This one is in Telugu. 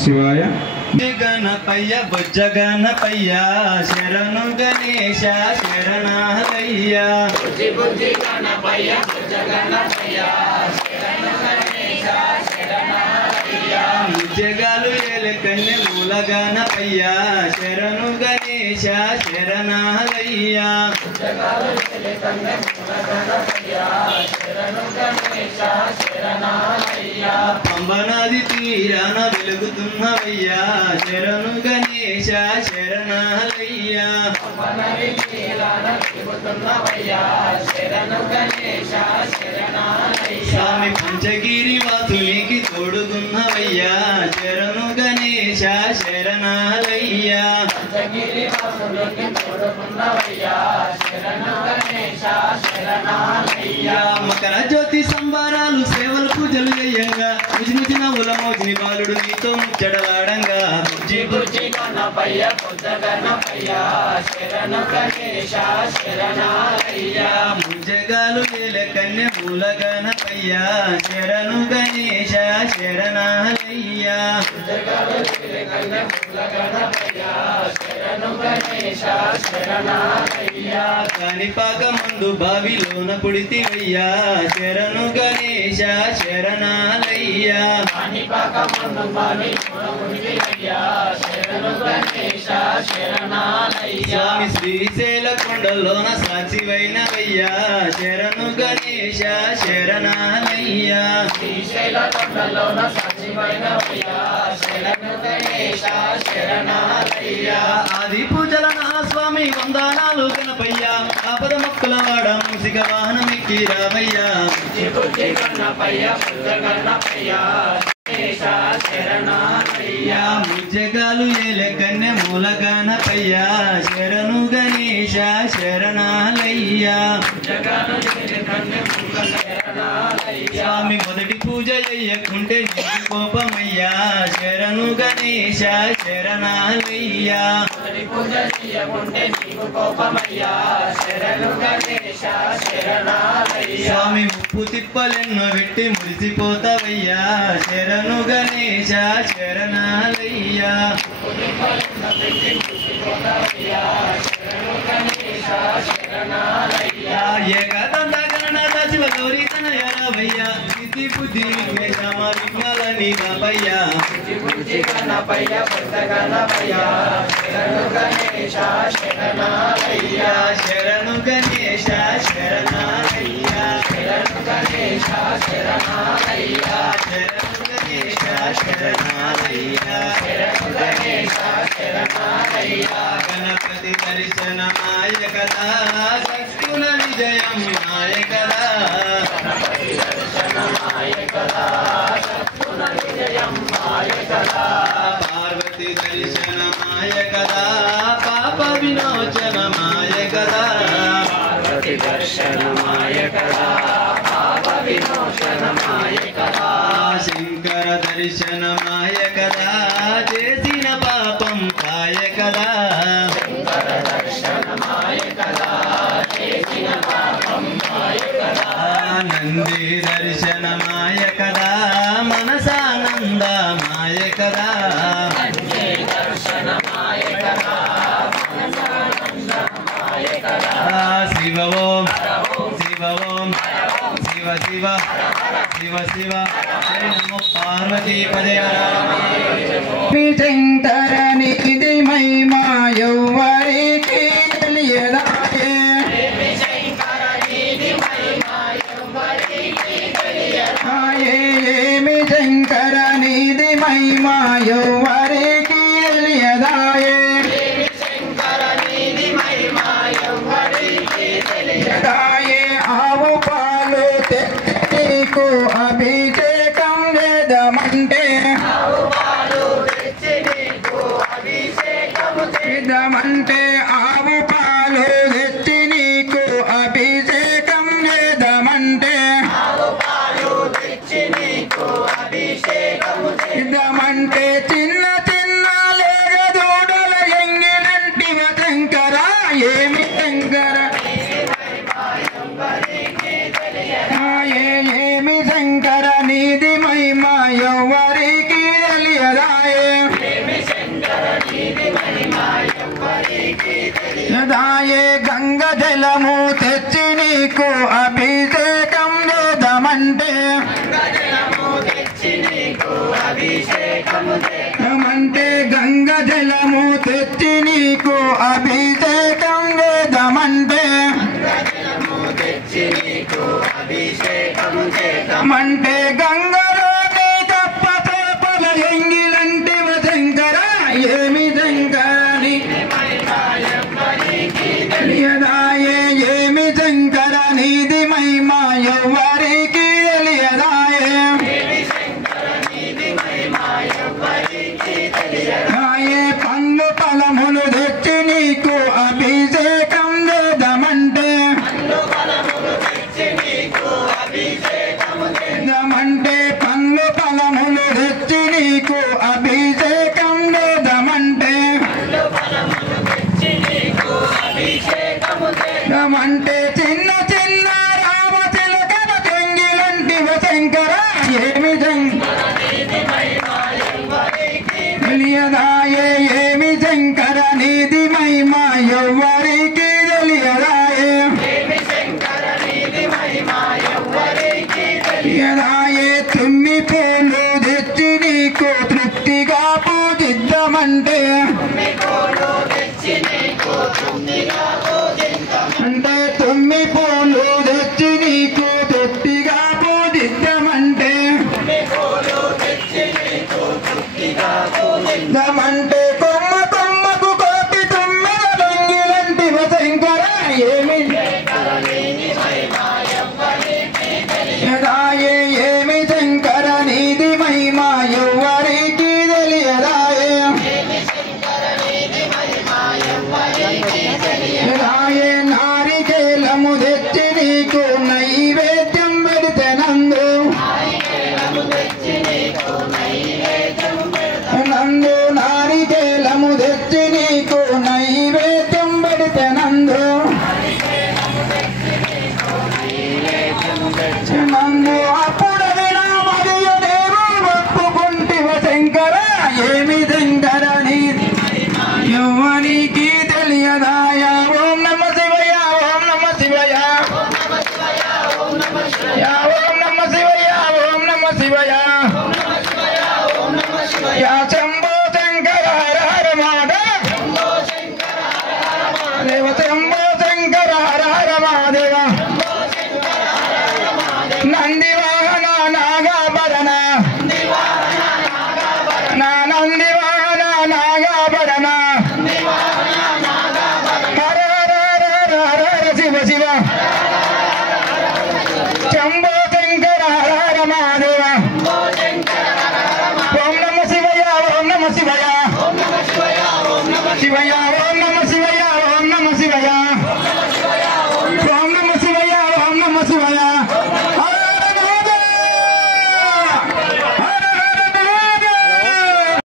శివాయ. గణపయ్య బొజ్జ గణపయ్య శరణు గణేశ శరణాలయ్య. బుజ్జి గణపయ్య బుజ్జ గణపయ్య శరణు గణేశ శరణాలయ్య. ముజ్జగాలు ఎలకన్నె మూల గణపయ్య శరణు గణేశ శరణాలయ్య. ముజ్జగాలు ఎలకన్నె మూల గణపయ్య శరణు గణేశ శరణాలయ్య. పంబనాది తీరాన వెలుగుతున్నవయ్యా శరణు గణేశ శరణాలయ్య. పంబనాది తీరాన వెలుగుతున్నవయ్యా శరణు గణేశ శరణాలయ్య. స్వామి పంచగిరి వాసునికి తోడుగున్నవయ్యా శరణు గణేశ శరణాలయ్య. పంచగిరి వాసునికి తోడుగున్నవయ్యా శరణు గణేశ శరణాలయ్య. మకర జ్యోతి సంబరాలు సేవలు పూజలు చేయంగా ముజిముజి నవ్వుల మోజిని బాలుడు నీతో ముచ్చడలాడంగా. బుజ్జి గణపయ్య బుజ్జ గణపయ్య శరణు గణేశ శరణాలయ్య. ముజ్జగాలు ఎలకన్నె మూల గణపయ్య శరణు గణేశ శరణాలయ్య. ముజ్జగాలు ఎలకన్నె మూల గణపయ్య శరణు గణేశ శరణాలయ్య. కాణిపాక ముందు బావిలోన పుడితివయ్యా శరణు గణేశ శరణాలయ్య. కాణిపాక ముందు బావిలోన పుడితివయ్యా శరణు గణేశ శరణాలయ్య. స్వామి శ్రీశైల కొండలోన సాక్షివైనవయ్యా శరణు గణేశ శరణాలయ్య. శ్రీశైల కొండలోన సాక్షివైనవయ్యా శరణు గణేశ శరణాలయ్య. ఆది పూజల నా స్వామి వందనాలు గణపయ్య ఆపద మొక్కుల వాడ మూసిక వాహనమిక్కి రావయ్యా. బుజ్జి గణపయ్య బుజ్జ గణపయ్య గణేశ శరణాలయ్య. ముజ్జగాలు ఏలకన్నె మూల గణపయ్య శరణు గణేశ శరణాలయ్య. జగను ఎలకన్నె మూల శరణాలయ్య. స్వామి మొదటి పూజ చెయ్యకుంటే నీకు కోపమయ్యా శరణు గణేశ శరణాలయ్య. మొదటి పూజ చెయ్యకుంటే నీకు కోపమయ్యా శరణు గణేశ శరణాలయ్య. స్వామి ఉప్పు తిప్పలెన్నో పెట్టి మురిసిపోతావయ్యా శరణు గణేశ శరణాలయ్య. శరణు గణేశ శరణాలయ్య. ఏకదండ గణనాథ శివ గౌరీ తనయరావయ్యా సిద్ధి బుద్ధి విఘ్నేశమ విఘ్నాలని బాపయ్యా. బుజ్జి గణపయ్య బుజ్జ గణపయ్య శరణు గణేశ శరణాలయ్య. శరణు గణేశ శరణాలయ్య. శరణు గణేశ శరణాలయ్య. శరణు గణేశ శరణాలయ్య. శరణు గణేశ శరణాలయ్య. గణపతి దర్శనమాయ కదా శక్తుల విజయం మాయ కదా. గణపతి దర్శనమాయ కదా శత్రుల విజయం మాయ కదా. పార్వతి దర్శనమాయ కదా పాప విమోచనమాయ కదా. పార్వతి దర్శనమాయ కదా పాప విమోచనమాయ కదా. శంకర దర్శనమాయ కదా చేసిన పాపం కాయ కదా. శంకర దర్శనమాయ కదా చేసిన పాపం మాయ కదా. నంది దర్శనమాయ కదా మనసానందమాయ కదా. నంది దర్శనమాయ కదా మనసానందమాయ కదా. శివ ఓం శివ ఓం శివ శివ శివ శివ శ్రీ నమో పార్వతీ పదే. శంకర నిధి మహిమా ఎవ్వరికి తెలియదాయే. శంకర నీది మహిమా ఎవ్వరికీ తెలియదాయే. ఏమి శంకర నిధి మహిమా ఎవ్వరికి తెలియదాయే. శంకర నీది మహిమా ఎవ్వరికీ తెలియదాయే. ఆవు పాలు నీకు అభిషేకం వేదమంటే ఆవు పాలు తెచ్చి నీకు అభిషేకము వేదమంటే ఆవు పాలు తెచ్చి నీకు అభిషేకం వేదమంటే ఆవు పాలు తెచ్చి నీకు అభిషేకము వేదమంటే చిన్న చిన్న లేగ దూడల ఎంగినంటివ శంకర. ఏమి శంకర ఏమి శంకర నీది మహిమ ఎవ్వరికి తెలియదాయే. తెలియదాయే గంగ జలము తెచ్చి నీకు అభిషేకం చేద్దామంటే అంటే గంగ జలము తెచ్చి నీకు అభిషేకం చేద్దామంటే అంటే గంగలోని తప్ప తోపల ఎంగిలంటి శంకర ఏమి శంకరని తెలియదాయే ఏమి శంకర నీది మహిమ ఎవ్వరికి తెలియదాయే ఆయే పండ్లు ఫలములు తెచ్చి నీకు అభిషేకం చేద్దామంటే అంటే పండ్లు ఫలములు తెచ్చి నీకు అభిషేకం చేద్దామంటే అంటే చిన్న చిన్న రామ చిలకల చెంగిలంటి శంకర ఏమి తెలియదాయే ఏమి శంకర నీది మహిమ ఎవ్వరికి తెలియదాయే తెలియదాయే తుమ్మి పూలు తెచ్చి నీకు తృప్తిగా పూజిద్దామంటే అంటే తుమ్మి పూలు తెచ్చి నీకు తృప్తిగా పూజిద్దామంటే అంటే కొమ్మ కొమ్మకు కోటి తుమ్మెద దొంగిలంటి శంకర ఏమి తెలియదాయే ఏమి శంకర నీది మహిమ ఎవ్వరికి తెలియదాయే తెలియదాయే నారికేలము తెచ్చి నీకు నైవేద్యం పెడితే నందు నారికేలము తెచ్చి నీకు నైవేద్యం పెడితే నందు అప్పుడు వినా మరియు దేవు ఒప్పుకుంటివ శంకర ఏమి శంకర నీది ఎవరికి తెలియదాయ ఓం నమ శివయ ఓం నమ శివయ ఓం నమ శివయ ఓం నమ శివయ యా శంభో శంకర హర హర మాధవ దేవ శంభో శంకర హర హర మాధవ నంది వాహన నాగాభరణ నంది వాహన నాగాభరణ హర హర హర హర హర హర శివ శివ శంభో శంకర హర హర మహాదేవ ఓం నమ శివయ ఓం నమ శివయ శివయ